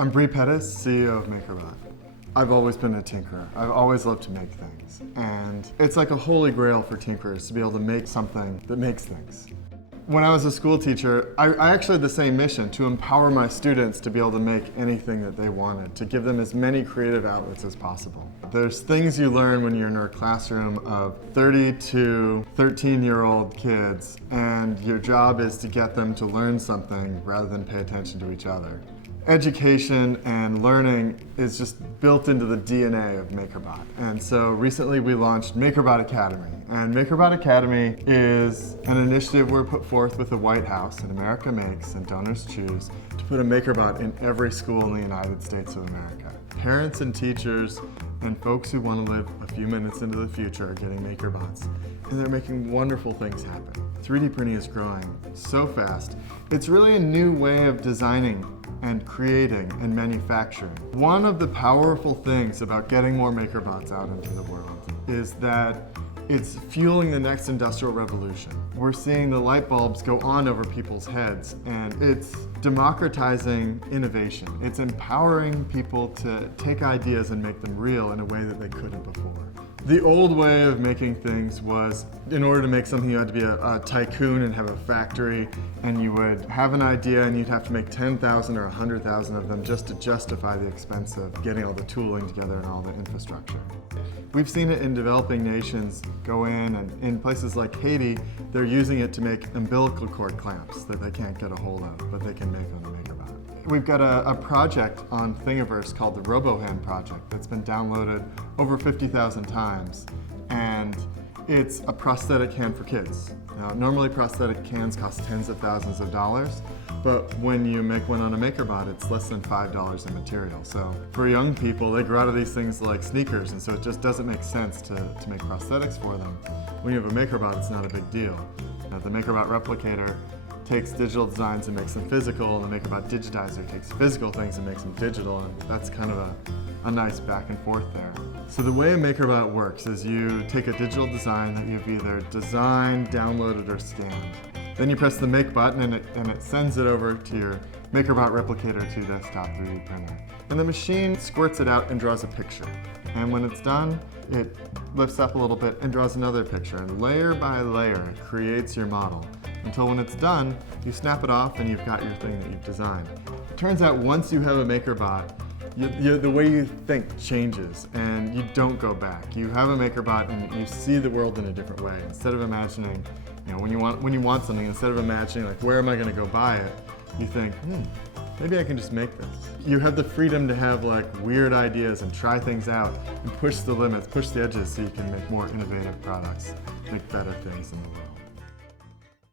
I'm Bre Pettis, CEO of Makerbot. I've always been a tinkerer. I've always loved to make things. And it's like a holy grail for tinkerers to be able to make something that makes things. When I was a school teacher, I actually had the same mission, to empower my students to be able to make anything that they wanted, to give them as many creative outlets as possible. There's things you learn when you're in a classroom of 30 to 13-year-old kids, and your job is to get them to learn something rather than pay attention to each other. Education and learning is just built into the DNA of Makerbot. And so recently we launched Makerbot Academy. And Makerbot Academy is an initiative we're put forth with the White House and America Makes and Donors Choose to put a Makerbot in every school in the United States of America. Parents and teachers and folks who want to live a few minutes into the future are getting Makerbots. And they're making wonderful things happen. 3D printing is growing so fast. It's really a new way of designing and creating and manufacturing. One of the powerful things about getting more Makerbots out into the world is that it's fueling the next industrial revolution. We're seeing the light bulbs go on over people's heads, and it's democratizing innovation. It's empowering people to take ideas and make them real in a way that they couldn't before. The old way of making things was, in order to make something, you had to be a tycoon and have a factory, and you would have an idea and you'd have to make 10,000 or 100,000 of them just to justify the expense of getting all the tooling together and all the infrastructure. We've seen it in developing nations go in, and in places like Haiti, they're using it to make umbilical cord clamps that they can't get a hold of, but they can make on the Makerbot. We've got a project on Thingiverse called the Robohand project that's been downloaded over 50,000 times, and it's a prosthetic hand for kids. Now, normally prosthetic hands cost tens of thousands of dollars, but when you make one on a Makerbot, it's less than $5 in material. So for young people, they grow out of these things like sneakers, and so it just doesn't make sense to make prosthetics for them. When you have a Makerbot, it's not a big deal. The Makerbot Replicator takes digital designs and makes them physical, and the Makerbot Digitizer takes physical things and makes them digital, and that's kind of a nice back and forth there. So the way a Makerbot works is you take a digital design that you've either designed, downloaded, or scanned. Then you press the Make button and it sends it over to your Makerbot Replicator 2 desktop 3D printer. And the machine squirts it out and draws a picture. And when it's done, it lifts up a little bit and draws another picture. And layer by layer, it creates your model. Until when it's done, you snap it off and you've got your thing that you've designed. It turns out once you have a Makerbot, the way you think changes and you don't go back. You have a Makerbot and you see the world in a different way. Instead of imagining, when you want something, instead of imagining like, where am I going to go buy it, you think, maybe I can just make this. You have the freedom to have like weird ideas and try things out and push the limits, push the edges so you can make more innovative products, make better things in the world.